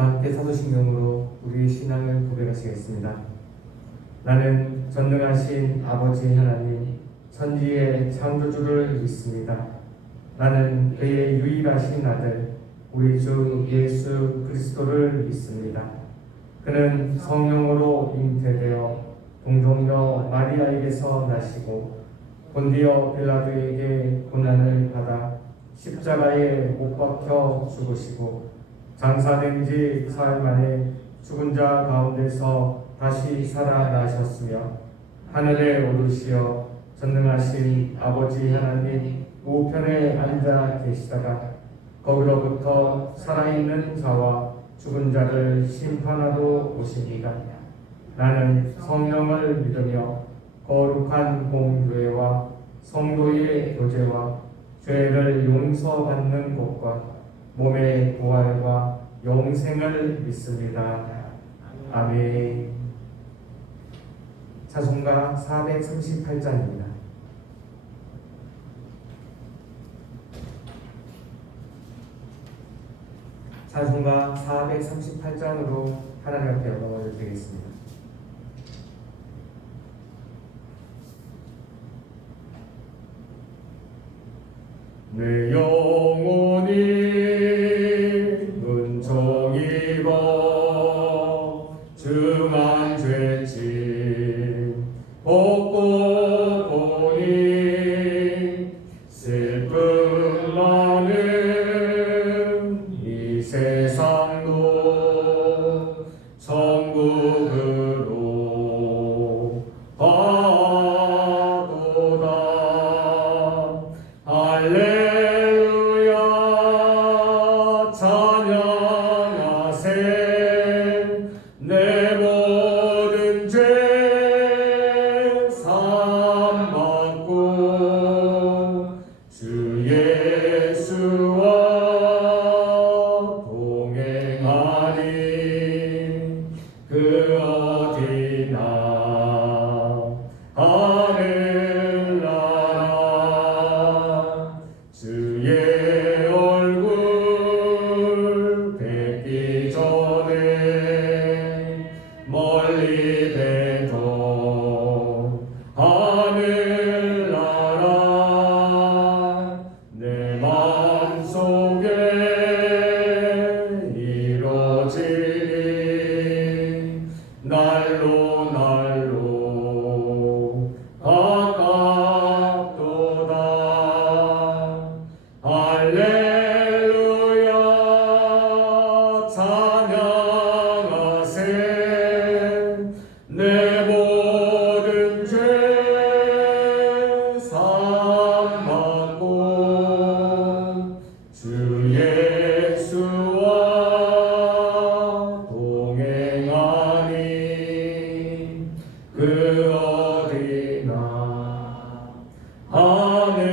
함께 사도신경으로 우리의 신앙을 고백하시겠습니다. 나는 전능하신 아버지 하나님, 천지의 창조주를 믿습니다. 나는 그의 유일하신 아들, 우리 주 예수 그리스도를 믿습니다. 그는 성령으로 잉태되어 동정녀 마리아에게서 나시고 본디오 빌라도에게 고난을 받아 십자가에 못 박혀 죽으시고 장사된 지 사흘 만에 죽은 자 가운데서 다시 살아나셨으며 하늘에 오르시어 전능하신 아버지 하나님 우편에 앉아 계시다가 거기로부터 살아있는 자와 죽은 자를 심판하러 오십니다. 나는 성령을 믿으며 거룩한 공교회와 성도의 교제와 죄를 용서받는 것과 몸의 부활과 영생을 믿습니다. 아멘. 찬송가 438장입니다. 찬송가 438장으로 하나님 앞에 영광을 드리겠습니다. 내 영혼이 은총 입어 중한 죄짐 벗고 보니 슬픔 많은 이 세상도 천국으로 가도다. 할렐루야 찬양하세. 내 모든 죄 사함받고 주 예수와 동행하리. 그 어디나 하늘나라. 주의 얼굴 뵙기 전에 멀리 뵈던 하늘나라. 내 마음속에 이루어지리. 날로 날로 가깝도다. 할렐루야 찬양하세. 내 모든 죄 사함받고 주 예수와 동행하니. 그 어디나 하늘나라.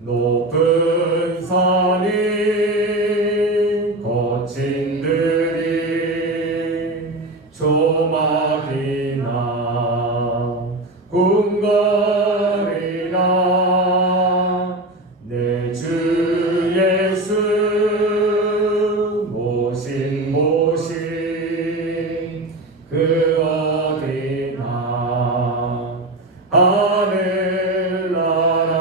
높은 산이 거친 들이 조막이나 궁궐이나 내 주 예수 모신 그 어디나 하늘나라.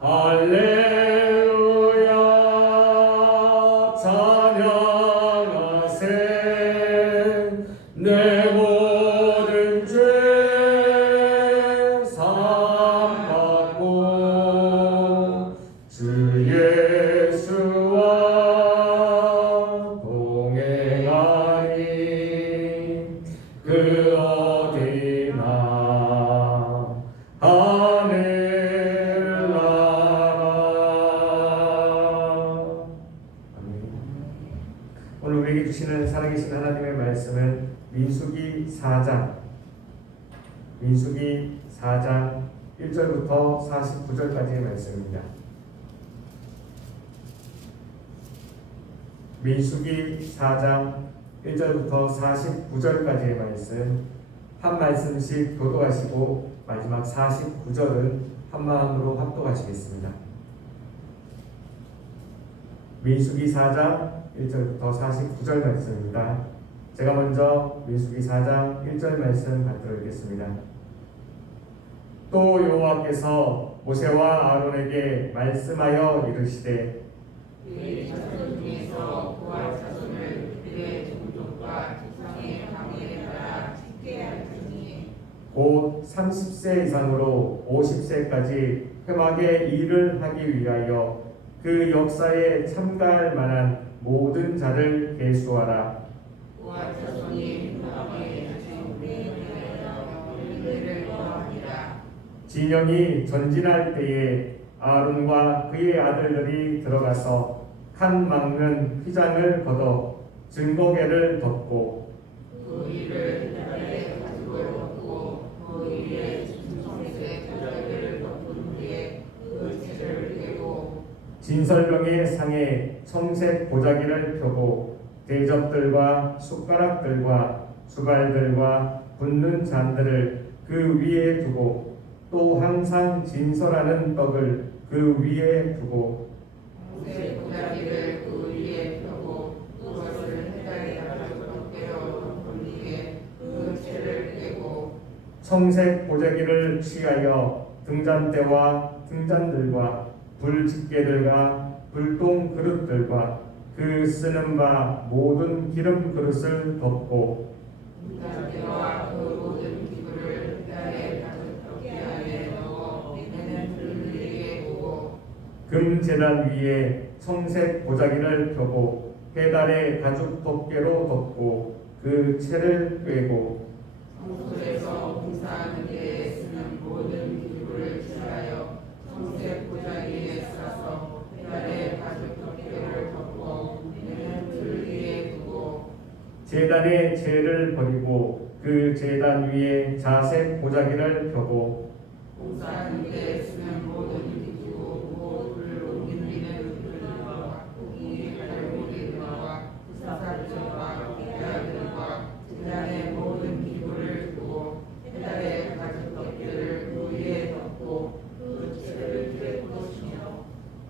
할렐루야 찬양하세. 내 모든 죄 사함받고 주 예수와 동행하니. 그 어디나 하늘나라. 아멘. 오늘 우리에게 주시는 살아계신 하나님의 말씀은 민수기 4장 1절부터 49절까지의 말씀입니다. 민수기 4장 1절부터 49절까지의 말씀 한 말씀씩 교도하시고 마지막 49절은 한마음으로 합독하시겠습니다. 민수기 4장 1절부터 49절 말씀입니다. 제가 먼저 민수기 4장 1절 말씀 받들어 읽겠습니다. 또 여호와께서 모세와 아론에게 말씀하여 이르시되 그의 자손 중에서 그와 자손을 그들의 종족과 조상의 가문에 따라 집계 할지니 곧 30세 이상으로 50세까지 회막의 일을 하기 위하여 그 역사에 참가할 만한 모든 자를 계수하라. 그와 자손이 회막에 주님을 거하리라. 진영이 전진할 때에 아론과 그의 아들들이 들어가서 칸 막는 휘장을 걷어 증거궤를 덮고 그 위를 달에 가죽을 덮고 그 위에 청색 보자기를 덮은 후에 그 채를 떼고 진설병의 상에 청색 보자기를 펴고 대접들과 숟가락들과 주발들과 붓는 잔들을 그 위에 두고 또 항상 진설하는 떡을 그 위에 두고 청색 보자기를 그 위에 펴고 그것을 해달에 가죽 덮개로 덮은 후에 그 채를 떼고 청색 보자기를 취하여 등잔대와 등잔들과 불집게들과 불똥 그릇들과 그 쓰는 바 모든 기름 그릇을 덮고 등잔대와 그 모든 기구를 해달에 가죽 덮개 안에 넣어 내는 불 위에 두고 금제단 위에 청색 보자기를 펴고 해달에 가죽 덮개로 덮고 그 채를 꿰고 성소에서 봉사하는 데에 쓰는 모든 기구를 취하여 청색 보자기에 싸서 해달에 가죽 덮개를 덮고 내는 불 위에 두고 제단의 재를 버리고 그 제단 위에 자색 보자기를 펴고 봉사하는 데에 쓰는 모든 기구 곧 불을 옮기는 불들과 고기 갈고리들과 부사살들과 배아들과 제단의 모든 기구를 두고 해달에 가죽 덮개를 그 위에 덮고 그 채를 꿰 것이며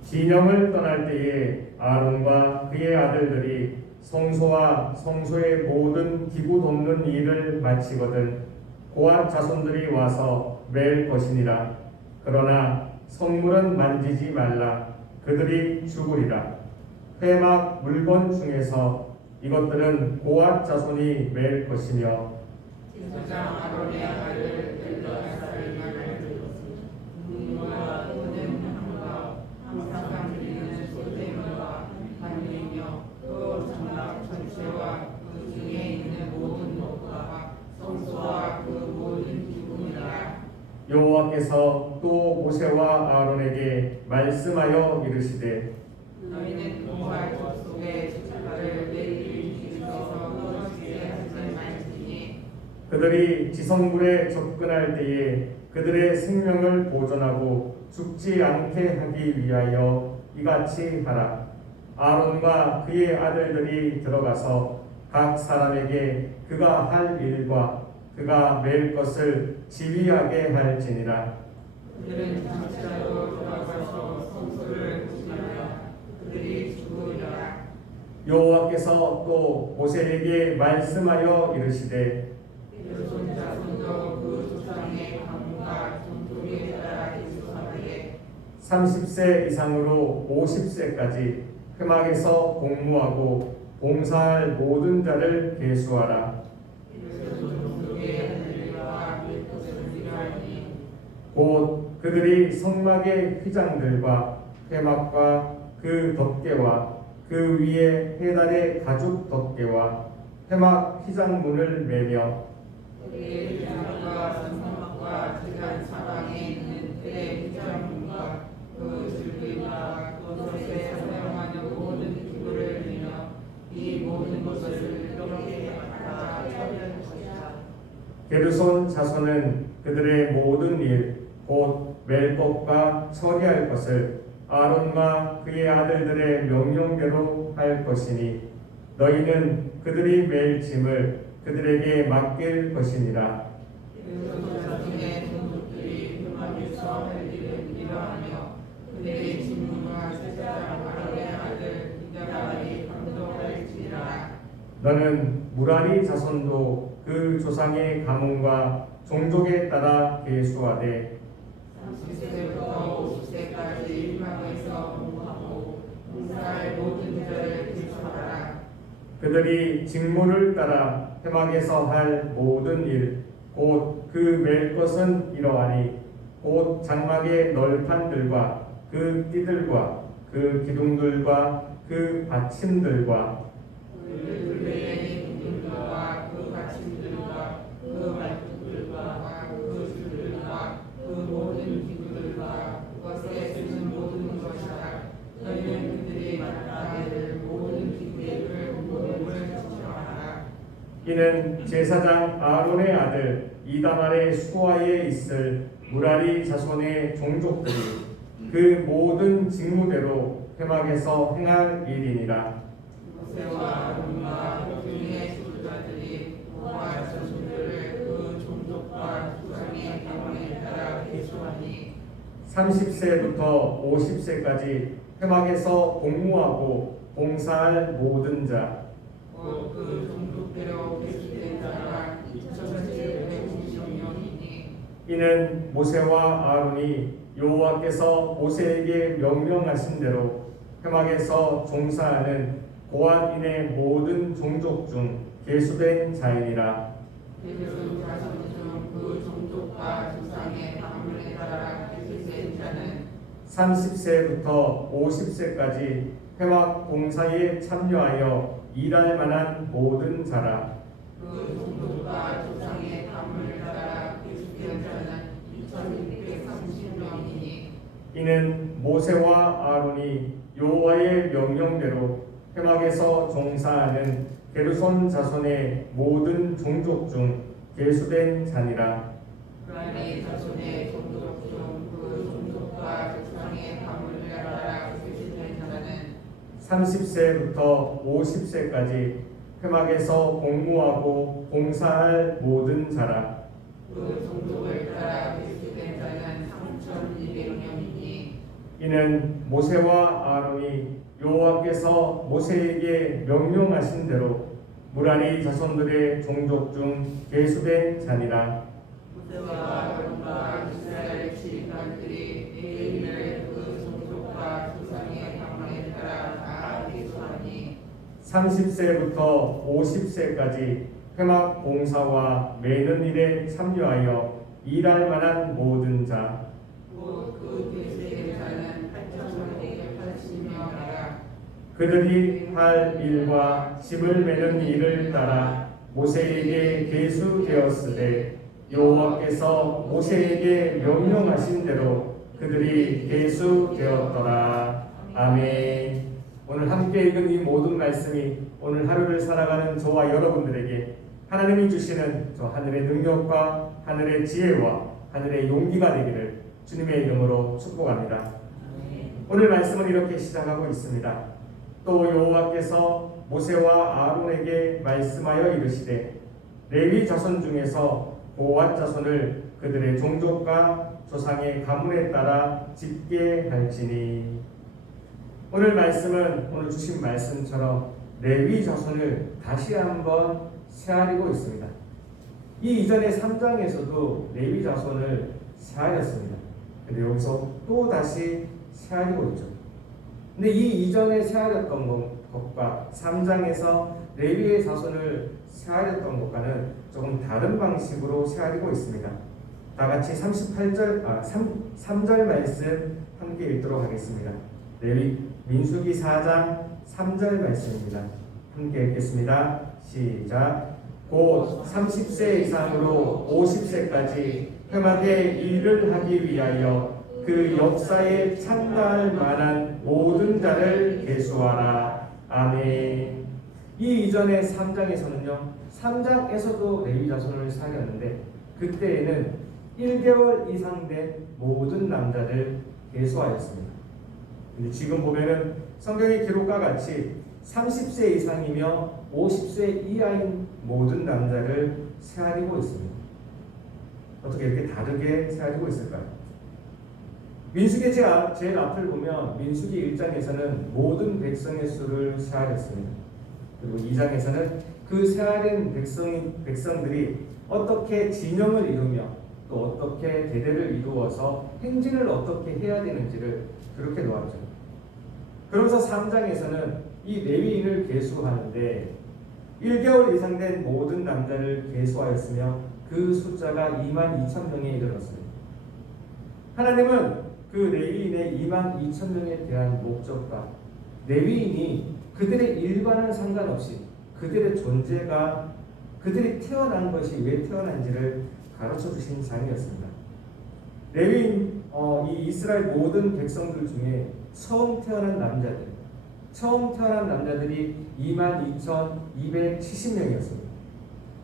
진영을 떠날 때에 아론과 그의 아들들이 성소와 성소의 모든 기구 돕는 일을 마치거든 고앗 자손들이 와서 맬 것이니라. 그러나 성물은 만지지 말라. 그들이 죽으리라. 회막 물건 중에서 이것들은 고앗 자손이 맬 것이며 제사장 아론의 아들 엘르아살의 말을 들었으니 눈과 오는 향과 항상 드리는 소재물과 반이며 또 장막 전체와 그 중에 있는 모든 것과 성소와 그 모든 기구니라. 여호와께서 또 모세와 아론에게 말씀하여 이르시되 너희는 공부할 족속의 지파를 내 이름 지켜서 끊어지게 하지 말지니 그들이 지성물에 접근할 때에 그들의 생명을 보존하고 죽지 않게 하기 위하여 이같이 하라. 아론과 그의 아들들이 들어가서 각 사람에게 그가 할 일과 그가 맬 것을 지휘하게 할지니라. 그들은 장치라도 돌아가서 성소를 보시나요? 그들이 죽으리라. 여호와께서 또 모세에게 말씀하여 이르시되 자손 자손도 그 조상의 가문과 종족에 따라 계수하되 30세 이상으로 50세까지 회막에서 공무하고 봉사할 모든 자를 계수하라. 종족의 아들과 그 것을 필요하니 곧 그들이 성막의 휘장들과 회막과 그 덮개와 그 위에 해달의 가죽 덮개와 회막 휘장문을 매며 그의 휘장과 성막과 제단 사방에 있는 그의 휘장문과 그 줄기와 그것에 사용하는 모든 기구를 매며 이 모든 것을 이렇게 다 처리할 것이다. 게르손 자손은 그들의 모든 일 곧 맬 것과 처리할 것을 아론과 그의 아들들의 명령대로 할 것이니 너희는 그들이 맬 짐을 그들에게 맡길 것이니라. 그 자손의 종족들이 회막에서 할 일을 이러하며 그들의 직무가 제사장 아론의 아들 너는 무라리 자손도 그 조상의 가문과 종족에 따라 계수하되 30세부터 50세까지 희망에서 공부하고 봉사할 모든 자를 계수하라. 그들이 직무를 따라 회막에서 할 모든 일 곧 그 맬 것은 이러하니 곧 장막의 널판들과 그 띠들과 그 기둥들과 그 받침들과 그 둘레의 기둥들과 그 받침들과 그 말뚝들과 그 줄들과 그 모든 기구들과 그것에 쓰는 모든 것이라. 너희는 그들이 맡아야 될 모든 기구의 공동을 지정하라. 이는 제사장 아론의 아들 이다말의 수하에 있을 무라리 자손의 종족들이 그 모든 직무대로 회막에서 행할 일이니라. 모세와 아론과 그 중에 지도자들이 모아 자손들을 그 종족과 조상의 가문에 따라 계수하니 30세부터 50세까지 회막에서 공무하고 봉사할 모든 자 곧 그 종족대로 계수된 자가 2,750명이니 이는 모세와 아론이 여호와께서 모세에게 명령하신 대로 회막에서 종사하는 고앗인의 모든 종족 중 계수된 자이니라. 계수 자손 중 그 종족과 조상의 가문에 따라 계수된 자는 30세부터 50세까지 회막 봉사에 참여하여 일할 만한 모든 자라. 그 종족과 조상의 가문에 따라 계수된 자는 2,630명이니 이는 모세와 아론이 여호와의 명령대로 회막에서 종사하는 게르손 자손의 모든 종족 중 계수된 자니라. 무라리 자손의 종족 중 그 종족과 조상의 가문에 따라 계수된 자는 30세부터 50세까지 회막에서 공무하고 봉사할 모든 자라. 그 종족을 따라 계수된 자는 3,200명이니 이는 모세와 아론이 여호와께서 모세에게 명령하신 대로 무라리 자손들의 종족 중 계수된 자니라. 모세와 아론과 이스라엘 지휘관들이 레위인을 그 종족과 조상의 가문에 따라 다 계수하니 30세부터 50세까지 회막 봉사와 매는 일에 참여하여 일할 만한 모든 자 곧 그 계수된 자는 8,580명이라. 그들이 할 일과 짐을 매는 일을 따라 모세에게 계수되었으되 여호와께서 모세에게 명령하신 대로 그들이 계수되었더라. 아멘. 오늘 함께 읽은 이 모든 말씀이 오늘 하루를 살아가는 저와 여러분들에게 하나님이 주시는 저 하늘의 능력과 하늘의 지혜와 하늘의 용기가 되기를 주님의 이름으로 축복합니다. 오늘 말씀은 이렇게 시작하고 있습니다. 또 여호와께서 모세와 아론에게 말씀하여 이르시되 레위 자손 중에서 고앗 자손을 그들의 종족과 조상의 가문에 따라 집게 할지니. 오늘 말씀은 오늘 주신 말씀처럼 레위 자손을 다시 한번 세하리고 있습니다. 이 이전의 3장에서도 레위 자손을 세하였습니다. 근데 여기서 또 다시 세하리고 있죠. 근데 이 이전에 세하였던 것과 3장에서 레위의 자손을 세하였던 것과는 조금 다른 방식으로 세하리고 있습니다. 다 같이 3절 말씀 함께 읽도록 하겠습니다. 레위 민수기 4장 3절 말씀입니다. 함께 읽겠습니다. 시작. 곧 30세 이상으로 50세까지 회막의 일을 하기 위하여 그 역사에 참가할 만한 모든 자를 계수하라. 아멘. 이 이전의 3장에서는요, 3장에서도 레위 자손을 사귀었는데 그때에는 1개월 이상 된 모든 남자를 계수하였습니다. 근데 지금 보면은 성경의 기록과 같이 30세 이상이며 50세 이하인 모든 남자를 세하리고 있습니다. 어떻게 이렇게 다르게 세하리고 있을까요? 민수기 제일 앞을 보면 민수기 1장에서는 모든 백성의 수를 세하였습니다. 그리고 2장에서는 그 세아린 백성들이 어떻게 진영을 이루며 또 어떻게 대대를 이루어서 행진을 어떻게 해야 되는지를 그렇게 놓았죠. 그러면서 3장에서는 이 레위인을 계수하는데 1개월 이상 된 모든 남자를 계수하였으며 그 숫자가 22,000명에 이르렀어요. 하나님은 그 레위인의 22,000명에 대한 목적과 레위인이 그들의 일과는 상관없이 그들의 존재가 그들이 태어난 것이 왜 태어난지를 가르쳐 주신 장이었습니다. 레위인 이 이스라엘 모든 백성들 중에 처음 태어난 남자들이 22,270명이었습니다.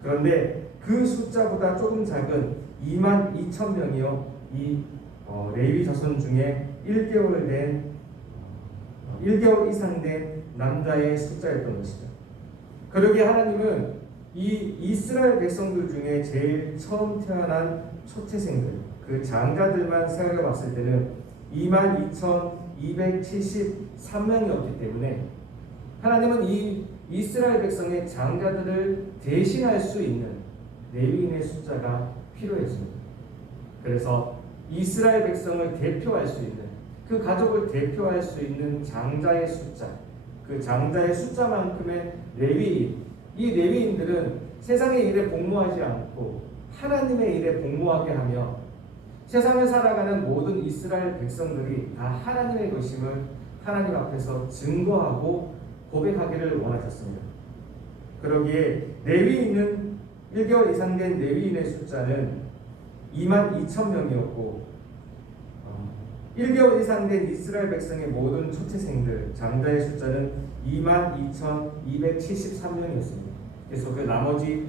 그런데 그 숫자보다 조금 작은 22,000명이요 이 레위 자손 중에 1개월 이상 된 남자의 숫자였던 것이죠. 그러기에 하나님은 이 이스라엘 백성들 중에 제일 처음 태어난 초태생들, 그 장자들만 생각해 봤을 때는 22,273명이었기 때문에 하나님은 이 이스라엘 백성의 장자들을 대신할 수 있는 레위인의 숫자가 필요했습니다. 그래서 이스라엘 백성을 대표할 수 있는 그 가족을 대표할 수 있는 장자의 숫자, 그 장자의 숫자만큼의 레위인, 이 레위인들은 세상의 일에 복무하지 않고 하나님의 일에 복무하게 하며 세상을 살아가는 모든 이스라엘 백성들이 다 하나님의 것임을 하나님 앞에서 증거하고 고백하기를 원하셨습니다. 그러기에 레위인은 1개월 이상 된 레위인의 숫자는 22,000명이었고 1개월 이상 된 이스라엘 백성의 모든 초태생들 장자의 숫자는 22,273명이었습니다. 그래서 그 나머지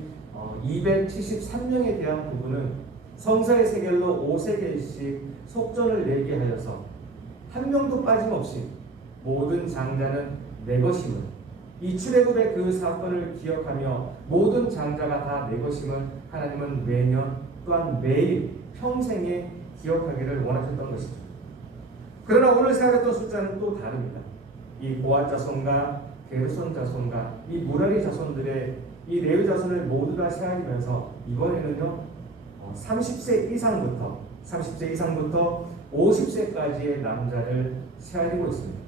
273명에 대한 부분은 성서의 세겔로 5세겔씩 속전을 내게 하여서 한 명도 빠짐없이 모든 장자는 내 것임을, 이 출애굽의 그 사건을 기억하며 모든 장자가 다 내 것임을 하나님은 매년 또한 매일 평생에 기억하기를 원하셨던 것이죠. 그러나 오늘 생각했던 숫자는 또 다릅니다. 이 고앗 자손과 게르손 자손과 이 무라리 자손들의 이 레위 자손을 모두 다 세하면서 이번에는요 30세 이상부터 50세까지의 남자를 세하고 있습니다.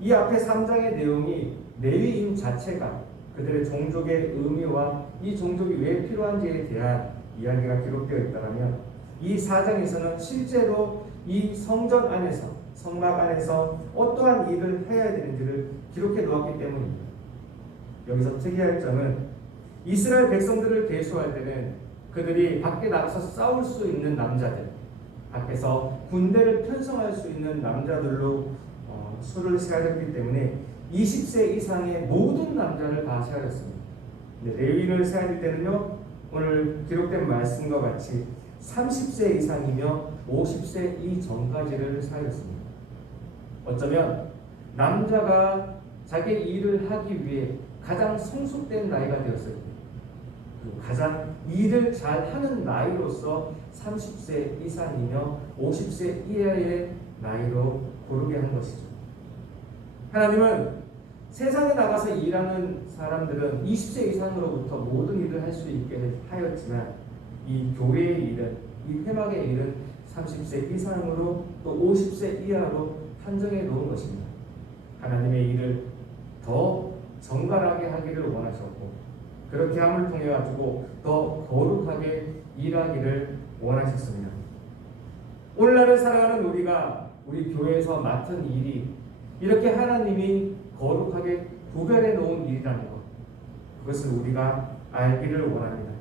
이 앞에 3장의 내용이 레위인 자체가 그들의 종족의 의미와 이 종족이 왜 필요한지에 대한 이야기가 기록되어 있다면 이 4장에서는 실제로 이 성전 안에서 성막 안에서 어떠한 일을 해야 되는지를 기록해 놓았기 때문입니다. 여기서 특이할 점은 이스라엘 백성들을 계수할 때는 그들이 밖에 나가서 싸울 수 있는 남자들, 밖에서 군대를 편성할 수 있는 남자들로 수를 세하였기 때문에 20세 이상의 모든 남자를 다 세하였습니다. 레위인을 세할 때는요 오늘 기록된 말씀과 같이 30세 이상이며 50세 이전까지를 세하였습니다. 어쩌면 남자가 자기 일을 하기 위해 가장 성숙된 나이가 되었을 때, 가장 일을 잘하는 나이로서 30세 이상이며 50세 이하의 나이로 고르게 한 것이죠. 하나님은 세상에 나가서 일하는 사람들은 20세 이상으로부터 모든 일을 할 수 있게 하였지만 이 교회의 일은, 이 회막의 일은 30세 이상으로 또 50세 이하로 한정해 놓은 것입니다. 하나님의 일을 더 정갈하게 하기를 원하셨고 그렇게 함을 통해 가지고 더 거룩하게 일하기를 원하셨습니다. 오늘날을 살아가는 우리 교회에서 맡은 일이 이렇게 하나님이 거룩하게 구별해 놓은 일이라는 것, 그것을 우리가 알기를 원합니다.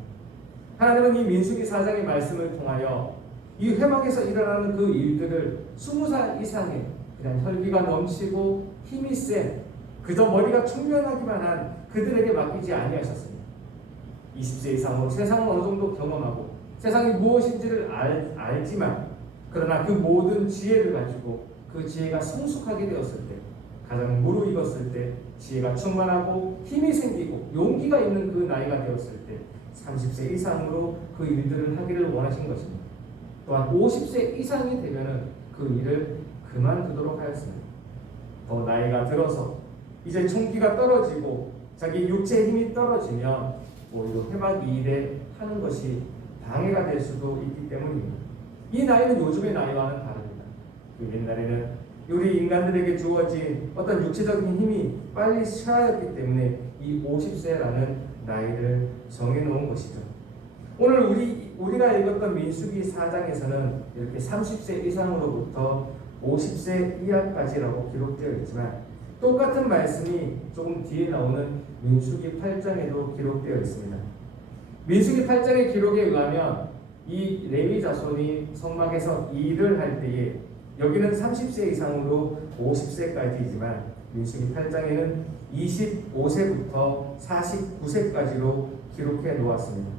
하나님은 이 민수기 4장의 말씀을 통하여 이 회막에서 일어나는 그 일들을 20살 이상의 그냥 혈기가 넘치고 힘이 센 그저 머리가 총명하기만 한 그들에게 맡기지 아니하셨습니다. 20세 이상으로 세상을 어느 정도 경험하고 세상이 무엇인지를 알지만 그러나 그 모든 지혜를 가지고 그 지혜가 성숙하게 되었을 때, 가장 무르익었을 때, 지혜가 충만하고 힘이 생기고 용기가 있는 그 나이가 되었을 때 30세 이상으로 그 일들을 하기를 원하신 것입니다. 또한 50세 이상이 되면은 그 일을 그만두도록 하였습니다. 더 나이가 들어서 이제 총기가 떨어지고 자기 육체의 힘이 떨어지면 오히려 회막 이 일에 하는 것이 방해가 될 수도 있기 때문입니다. 이 나이는 요즘의 나이와는 다릅니다. 그 옛날에는 우리 인간들에게 주어진 어떤 육체적인 힘이 빨리 쇠하였기 때문에 이 50세라는 나이를 정해놓은 것이죠. 오늘 우리가 읽었던 민수기 4장에서는 이렇게 30세 이상으로부터 50세 이하까지라고 기록되어 있지만 똑같은 말씀이 조금 뒤에 나오는 민수기 8장에도 기록되어 있습니다. 민수기 8장의 기록에 의하면 이 레위 자손이 성막에서 일을 할 때에 여기는 30세 이상으로 50세까지이지만 민수기 8장에는 25세부터 49세까지로 기록해 놓았습니다.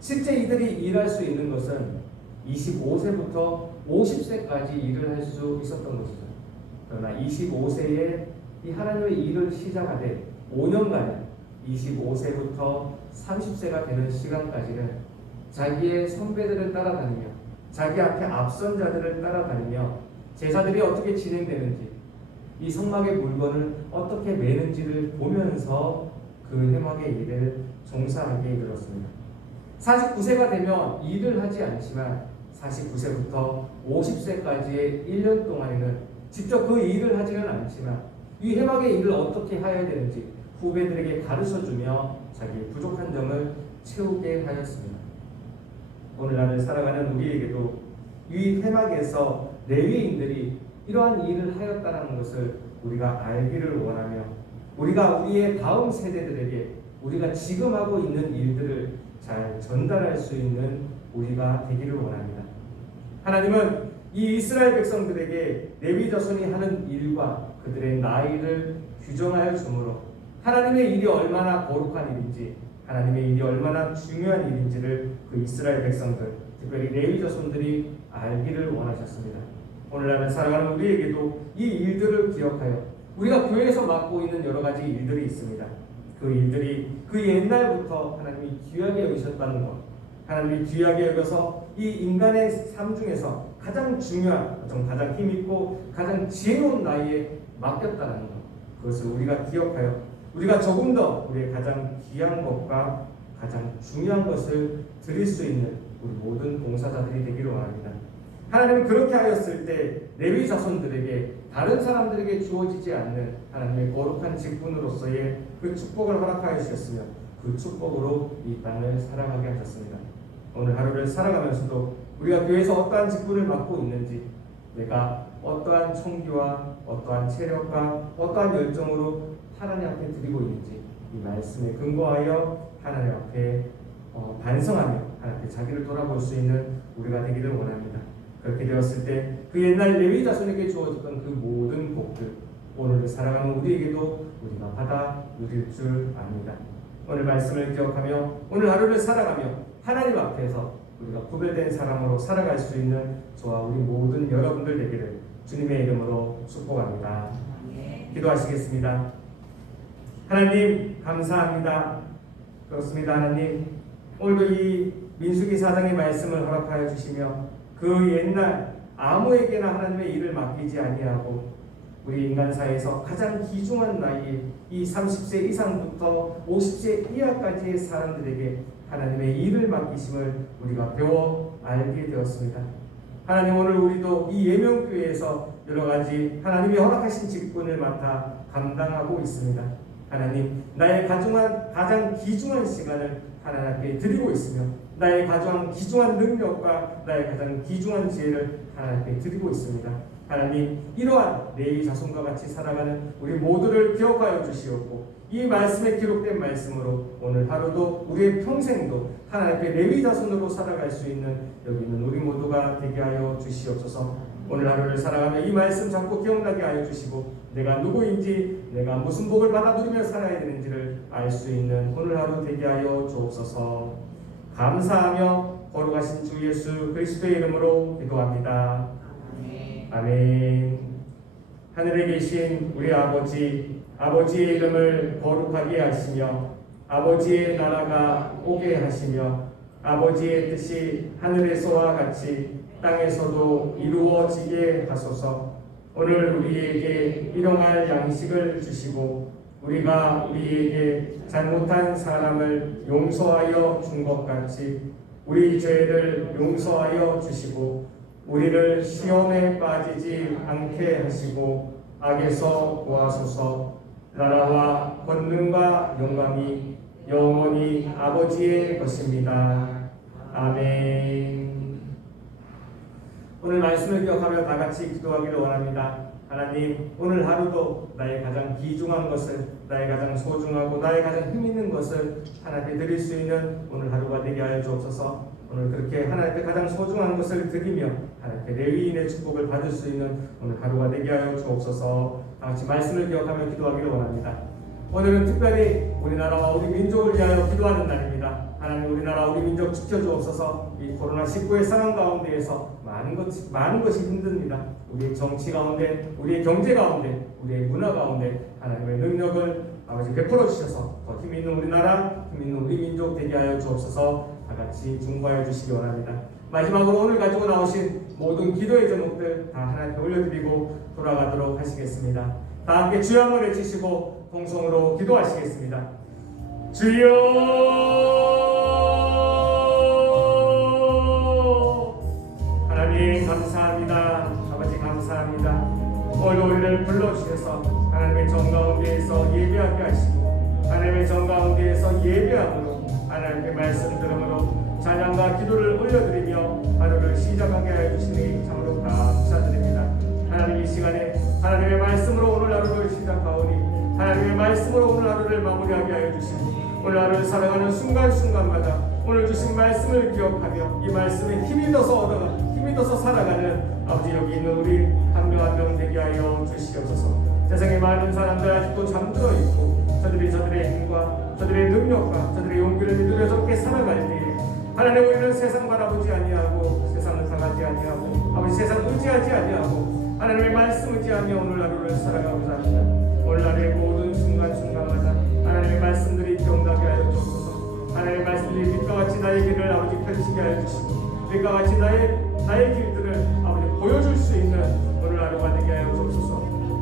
실제 이들이 일할 수 있는 것은 25세부터 50세까지 일을 할 수 있었던 것이죠. 그러나 25세에 이 하나님의 일을 시작하되 5년간 25세부터 30세가 되는 시간까지는 자기의 선배들을 따라다니며 자기 앞에 앞선 자들을 따라다니며 제사들이 어떻게 진행되는지 이 성막의 물건을 어떻게 매는지를 보면서 그 회막의 일을 종사하게 이르렀습니다. 49세가 되면 일을 하지 않지만 49세부터 50세까지의 1년 동안에는 직접 그 일을 하지는 않지만 이 회막의 일을 어떻게 해야 되는지 후배들에게 가르쳐주며 자기의 부족한 점을 채우게 하였습니다. 오늘날을 살아가는 우리에게도 이 회막에서 레위인들이 이러한 일을 하였다는 것을 우리가 알기를 원하며 우리가 우리의 다음 세대들에게 우리가 지금 하고 있는 일들을 잘 전달할 수 있는 우리가 되기를 원합니다. 하나님은 이 이스라엘 백성들에게 레위 자손이 하는 일과 그들의 나이를 규정하여 주므로 하나님의 일이 얼마나 거룩한 일인지 하나님의 일이 얼마나 중요한 일인지를 그 이스라엘 백성들 특별히 레위 자손들이 알기를 원하셨습니다. 오늘날 살아가는 우리에게도 이 일들을 기억하여 우리가 교회에서 맡고 있는 여러 가지 일들이 있습니다. 그 일들이 그 옛날부터 하나님이 귀하게 여기셨다는 것, 하나님이 귀하게 여겨서 이 인간의 삶 중에서 가장 중요한, 가장 힘있고 가장 지혜로운 나이에 맡겼다는 것, 그것을 우리가 기억하여 우리가 조금 더 우리의 가장 귀한 것과 가장 중요한 것을 드릴 수 있는 우리 모든 봉사자들이 되기를 원합니다. 하나님은 그렇게 하였을 때 레위 자손들에게 다른 사람들에게 주어지지 않는 하나님의 거룩한 직분으로서의 그 축복을 허락하여 주셨으며 그 축복으로 이 땅을 살아가게 하셨습니다. 오늘 하루를 살아가면서도 우리가 교회에서 어떠한 직분을 맡고 있는지 내가 어떠한 청기와 어떠한 체력과 어떠한 열정으로 하나님 앞에 드리고 있는지 이 말씀에 근거하여 하나님 앞에 반성하며 하나님 앞에 자기를 돌아볼 수 있는 우리가 되기를 원합니다. 그렇게 되었을 때 그 옛날 레위 자손에게 주어졌던 그 모든 복들 오늘을 살아가는 우리에게도 우리가 받아 누릴 줄 압니다. 오늘 말씀을 기억하며 오늘 하루를 살아가며 하나님 앞에서 우리가 구별된 사람으로 살아갈 수 있는 저와 우리 모든 여러분들 되기를 주님의 이름으로 축복합니다. 기도하시겠습니다. 하나님 감사합니다. 그렇습니다. 하나님 오늘도 이 민수기 4장의 말씀을 허락하여 주시며 그 옛날 아무에게나 하나님의 일을 맡기지 아니하고 우리 인간사에서 가장 귀중한 나이에 이 30세 이상부터 50세 이하까지의 사람들에게 하나님의 일을 맡기심을 우리가 배워 알게 되었습니다. 하나님 오늘 우리도 이 예명교회에서 여러 가지 하나님이 허락하신 직분을 맡아 감당하고 있습니다. 하나님 나의 가장 귀중한 시간을 하나님 앞에 드리고 있으며 나의 가장 귀중한 능력과 나의 가장 귀중한 지혜를 하나님 앞에 드리고 있습니다. 하나님 이러한 레위 자손과 같이 살아가는 우리 모두를 기억하여 주시옵고 이 말씀에 기록된 말씀으로 오늘 하루도 우리의 평생도 하나님 앞에 레위 자손으로 살아갈 수 있는 여기 있는 우리 모두가 되게 하여 주시옵소서. 오늘 하루를 살아가며 이 말씀 자꾸 기억나게 하여 주시고 내가 누구인지 내가 무슨 복을 받아 누리며 살아야 되는지를 알 수 있는 오늘 하루 되게 하여 주옵소서. 감사하며 거룩하신 주 예수 그리스도의 이름으로 기도합니다. 아멘. 하늘에 계신 우리 아버지의 이름을 거룩하게 하시며 아버지의 나라가 오게 하시며 아버지의 뜻이 하늘에서와 같이 땅에서도 이루어지게 하소서. 오늘 우리에게 일용할 양식을 주시고 우리가 우리에게 잘못한 사람을 용서하여 준 것 같이 우리 죄를 용서하여 주시고 우리를 시험에 빠지지 않게 하시고 악에서 구하소서. 나라와 권능과 영광이 영원히 아버지의 것입니다. 아멘. 오늘 말씀을 기억하며 다 같이 기도하기를 원합니다. 하나님, 오늘 하루도 나의 가장 귀중한 것을, 나의 가장 소중하고 나의 가장 힘있는 것을 하나님께 드릴 수 있는 오늘 하루가 되게 하여 주옵소서. 오늘 그렇게 하나님께 가장 소중한 것을 드리며 하나님께 레위인의 축복을 받을 수 있는 오늘 하루가 되게 하여 주옵소서. 다 같이 말씀을 기억하며 기도하기를 원합니다. 오늘은 특별히 우리나라와 우리 민족을 위하여 기도하는 날입니다. 하나님, 우리나라 우리 민족 지켜주옵소서. 이 코로나19의 상황 가운데에서 많은 것이 힘듭니다. 우리의 정치 가운데, 우리의 경제 가운데, 우리의 문화 가운데 하나님의 능력을 아버지 베풀어 주셔서 더 힘 있는 우리나라, 힘 있는 우리 민족 되게 하여 주옵소서. 다 같이 중보하여 주시기 원합니다. 마지막으로 오늘 가지고 나오신 모든 기도의 제목들 다 하나님께 올려드리고 돌아가도록 하시겠습니다. 다 함께 주여 한번 외치시고 통성으로 기도하시겠습니다. 주여, 하나님 감사합니다. 아버지 감사합니다. 오늘 우리를 불러주셔서 하나님의 정가운데에서 예배하게 하시고 하나님의 정가운데에서 예배함으로 하나님의 말씀 들음으로 찬양과 기도를 올려드리며 하루를 시작하게 하여 주시니 참으로 감사드립니다. 하나님, 이 시간에 하나님의 말씀으로 오늘 하루를 시작하오니 하나님의 말씀으로 오늘 하루를 마무리하게 하여 주시고 오늘 하루를 살아가는 순간순간마다 오늘 주신 말씀을 기억하며 이 말씀에 힘이 더서 살아가는 아버지, 여기 있는 우리 한 명 한 명 되게 하여 주시옵소서. 세상에 많은 사람들 아직도 잠들어 있고 저들의 힘과 저들의 능력과 저들의 용기를 믿으며 저렇게 살아갈 때에 하나님, 우리는 세상 바라보지 아니하고 세상을 당하지 아니하고 아버지 세상 의지하지 아니하고 하나님의 말씀 의지하며 오늘 하루를 살아가고자 합니다. 오늘 하루의 모든 순간순간마다 하나님의 말씀들이 기억나게 하여 주옵소서. 하나님의 말씀들이 빛과 같이 나의 길을 아버지 펼치게 하여 주시고 빛과 같이 나의 길들을 아버지 보여줄 수 있는 오늘 하루가 되게 하여 주옵소서.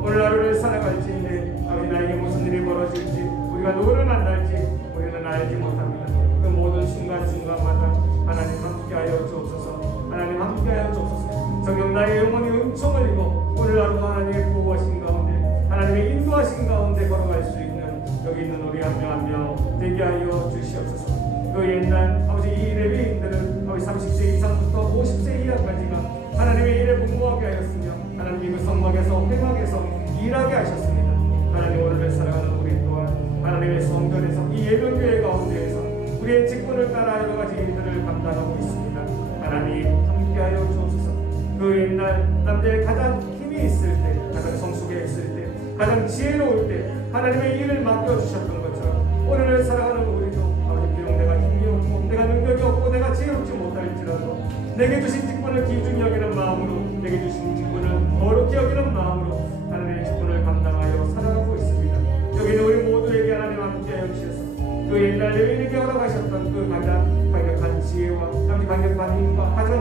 오늘 하루를 살아갈지인데 아버지 나에게 무슨 일이 벌어질지 우리가 누구를 만날지 우리는 알지 못합니다. 그 모든 순간순간마다 하나님 함께하여 주옵소서. 하나님 함께하여 주옵소서. 성령 나의 영혼이 은총을 입어 오늘 하루도 하나님의 보호하신 가운데 하나님의 인도하신 가운데 걸어갈 수 있는 여기 있는 우리 한 명 한 명 되게 하여 주시옵소서. 그 옛날 아버지 이 레위인들은 아버지 30세 이상부터 50세 이하까지가 하나님의 일에 복무하게 하였으며 하나님이 그 성막에서 회막에서 일하게 하셨습니다. 하나님, 오늘을 살아가는 우리 또한 하나님의 성전에서 이 예배교회 가운데에서 우리의 직분을 따라 여러 가지 일들을 감당하고 있습니다. 하나님 함께하여 주옵소서. 그 옛날 남자의 가장 힘이 있을 때, 가장 성숙해 있을 때, 가장 지혜로울 때 하나님의 일을 맡겨주셨던 것처럼 오늘을 살아가는 우리도 아버지, 비록 내가 힘이 없고 내가 능력이 없고 내가 지혜롭지 못할지라도 내게 주신 직분을 귀중히 여기는 마음으로, 내게 주신 직분을 거룩히 여기는 마음으로 하나님의 직분을 감당하여 살아가고 있습니다. 여기는 우리 모두에게 하나님 함께하여 주셔서 그 옛날 레위인에게 허락하셨던 그 가장 강력한 지혜와 강력한 힘과 가장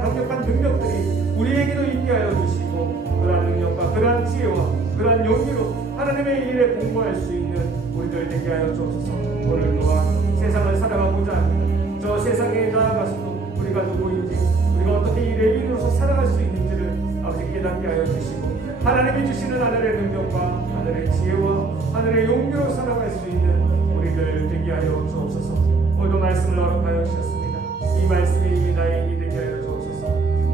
강력한 능력들이 우리에게도 있게 하여 주시고 그러한 능력과 그러한 지혜와 그러한 용기로 하나님의 일에 공부할 수 있는 우리들 되게 하여 주옵소서. 오늘 또한 세상을 살아가고자 합니다. 저 세상에 나아가서도 우리가 누구인지 우리가 어떻게 이 레위인으로서 살아갈 수 있는지를 아버지 깨닫게 하여 주시고 하나님이 주시는 하늘의 능력과 하늘의 지혜와 하늘의 용기로 살아갈 수 있는 우리들 되게 하여 주옵소서. 오늘도 말씀을 허락하여 주셨습니다. 이 말씀이 이미 나의 힘이 되게 하여 주옵소서.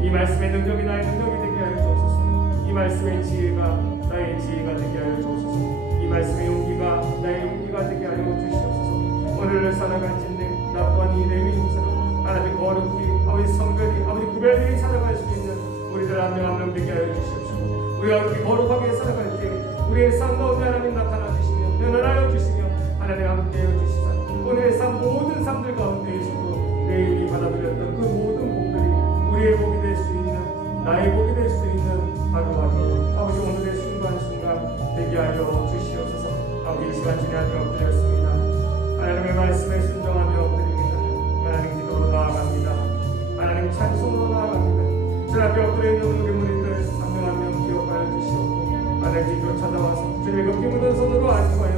이 말씀의 능력이 나의 능력이 되게 하여 주옵소서. 이 말씀의 지혜가 나의 지혜가 되게 하여 주옵소서. 이 말씀의 용기가 나의 용기가 되게 하여 주시옵소서. 오늘을 살아갈진데 나 또한 이 레위인처럼 하나님 거룩히 아버지 성별이 아버지 구별되게 살아갈 수 있는 우리들 한 명 한 명 되게 하여 주시옵소서. 우리가 이렇게 거룩하게 살아갈 때 우리의 삶 가운데 하나님 나타나 주시며 변화하여 주시며 하나님 함께하여 주시사 오늘의 삶 모든 삶들 가운데에서도 레위인이 받아들였던 그 모든 복들이 우리의 복이 될 수 있는 나의 복이 될 수 있는 하루하루 아버지 오늘의 순간순간 되게 하여 주시옵소서. 아버지 이 시간 주님 앞에 엎드렸습니다. 하나님의 말씀에 순종하며 엎드립니다. 하나님 기도로 나아갑니다. 하나님 찬송으로 나아갑니다. 주 앞에 엎드려 있는 우리 무리들 한 명 한 명 기억하여 주시옵고 하나님 기도 찾아와서 주님의 그 피 묻은 손으로 안수하여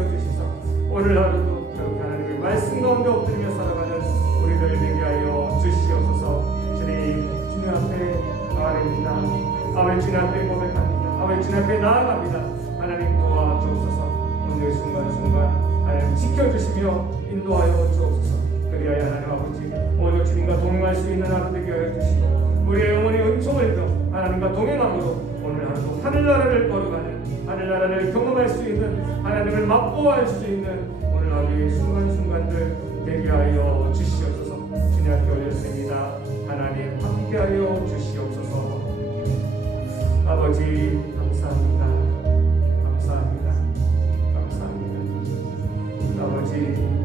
하나님 주님 앞에 고백합니다. 아버지 주님 앞에 나아갑니다. 하나님 도와주옵소서. 오늘 순간순간 하나님 지켜주시며 인도하여 주옵소서. 그리하여 하나님 아버지 오늘 주님과 동행할 수 있는 하루 되게 하여 주시고 우리의 영혼의 은총을 입어 하나님과 동행함으로 오늘 하루도 하늘나라를 걸어가는 하늘나라를 경험할 수 있는 하나님을 맛보아할 수 있는 오늘 하루의 순간순간들 되게 하여 주시옵소서. 주님 앞에 올렸습니다. 하나님 함께하여 주시옵소서. 아버지 감사합니다. 감사합니다. 감사합니다. 아버지